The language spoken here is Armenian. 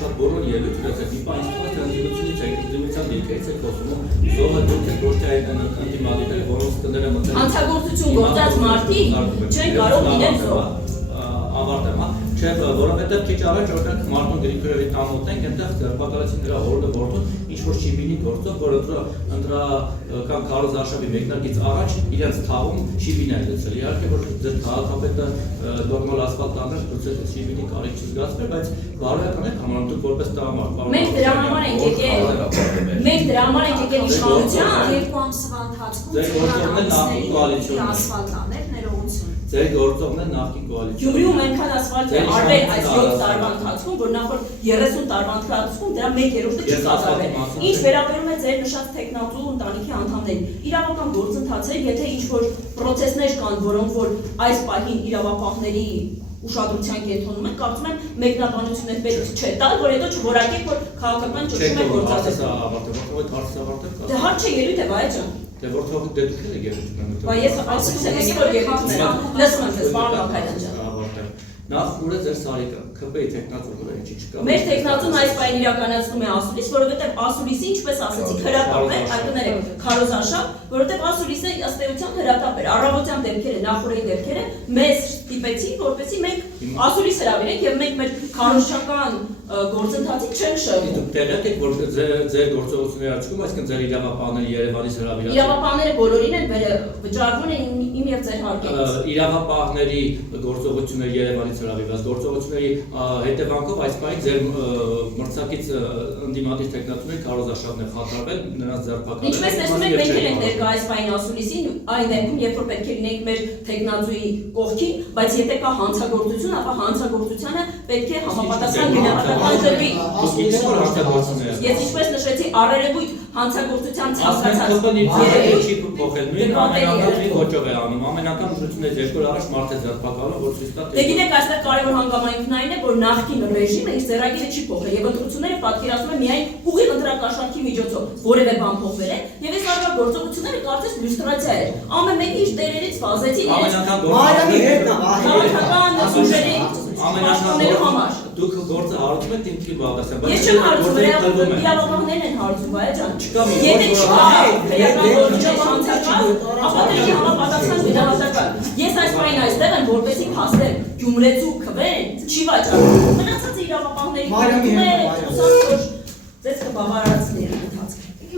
շատ բոլոր ելույթ ունեցել, մի բան ինձ ընդդիմությունից եք, ընդդիմության դիրքերից եք խոսում, զոհը դուք եք ոչ թե այն ընդդիմադիրները, որոնց տները մտել Հանցագործություն գործած մարդիկ չեն կարող լինել զոհ։ Ավարտեմ, չէ, որովհետև քիչ առաջ օրինակ Մարտուն Գրիգորյանի տան մոտենք, այնտեղ ձերբակալեցին նրա հորը որդուն, ինչ-որ շիբինի գործով, որը ընտրա կամ Քարոզ Արշավի մեկնարկից առաջ իրենց թաղում շիբին է լցել։ Իհարկե, որ ձեր քաղաքապետը նորմալ ասֆալտ տաներ, գուցե շիբինի կարիք չզգացվեր, բայց բարոյական եք համարում դուք որպես տղամարդ։ Մենք դրա համար ենք եկել իշխանության 2 ամսվա ընթացքում ասֆալտ աներ ներողություն։ Ձեր գործողն է նախկին կոալիցիա։ Գյումրիում այնքան ասֆալտ է արվել այս 7 տարվա ընթացքում, որ նախորդ 30 տարվա ընթացքում դրա 1/3-ը չկատարվել։ Ինչ վերաբերում է ձեր նշած տեխնատու ընտանիքի անդամներին, իրավական գործընթաց է, եթե ինչ-որ պրոցեսներ կան, որոնք որ այս պահին իրավապահների ուշադրության կենտրոնում են, կարծում եմ մեկնաբանությունը պետք չէ տալ, որ հետո չորակեք, որ քաղաքական ճնշում է գործածել։ Դե հարց չէ ելույթ է, բայ ջան։ Դե որթող դե դուք եք ելույթ ունեմ։ Բայց ես ասում եմ, որ ելույթ եմ։ Լսում եմ, պարոն Ակարյան ջան։ Նախ ուր է ձեր սարիկը, ԿՊ-ի տեխնատուրը ինչի չկա։ Մեր տեխնատուն այս պահին իրականացնում է ասուլիս, որովհետև ասուլիսը, ինչպես ասեցիք, հրատապ է, այդտեղ Քարոզ Արշավ, որովհետև ասուլիսը ըստ էության հրատապ էր, առավոտյան դեպքերը, նախորդային դեպքերը մեզ ստիպեցին, որպեսզի մենք ասուլիս հրավիրենք եւ մենք մեր քարոզչական գործընթացի չենք շրջում։ Դուք տեղյակ եք, որ ձեր գործողությունների աչքում, այսինքն ձեր իրավապահները Երևանից հրավիրած։ Իրավապահները բոլորին են վճարվում են իմ եւ ձեր հարկերից։ Իրավապահների գործողությունները Երևանից հրավիրված գործողությունների հետևանքով այս պահին ձեր մրցակից ընդդիմադիր տեխնատուները Քարոզ Արշավն է խաթարվել, նրանց ձերբակալել։ Ինչպես տեսնում եք, մենք ենք ներկա այս պահին ասուլիսին, այն դեպքում, երբ որ պետք է լինենք մեր տեխնատուի կողքին, բայց եթե կա հանցագործություն, ապա հանցագործությանը պետք է համապատասխան գնահատական տրվի։ Ես ինչպես նշեցի, առերևույթ հանցագործության ցանկացած երևույթի փոխել նույն ամենական ոճով է անում, ամեն անգամ դրությունից 2 օր առաջ մարդ է ձերբակալում, որ ցույց տա։ Դե գիտեք, այստեղ կարևոր հանգամանքն այն է, որ նախկին ռեժիմը իր ձեռագիրը չի փոխել եւ ընտրությունները պատկերացնում են միայն ուղիղ ընտրակաշառքի միջոցով, որևէ բան փոխվել է եւ այս արվա գործողությունները կարծես լյուստրացիա է։ Ամեն մեկը իր դերերից վազեցին քաղաքական ուժերի պաշտպանելու համար։ Դուք գործը հարցում եք Տիմքի Բաղդասարյան, բայց ես չեմ հարցում, իրավապահներն են հարցում, բայ ջան։ Եթե չկա քրեական գործիքներ հանցակալ, ապա դեպի համապատասխան գնահատական։ Ես այս պահին այստեղ եմ, որպեսզի փաստեմ Գյումրեցու քվեն չի վաճառվում։ Մնացածը իրավապահների կողմից է, ուսանող ձեզ կբավարարեցնի։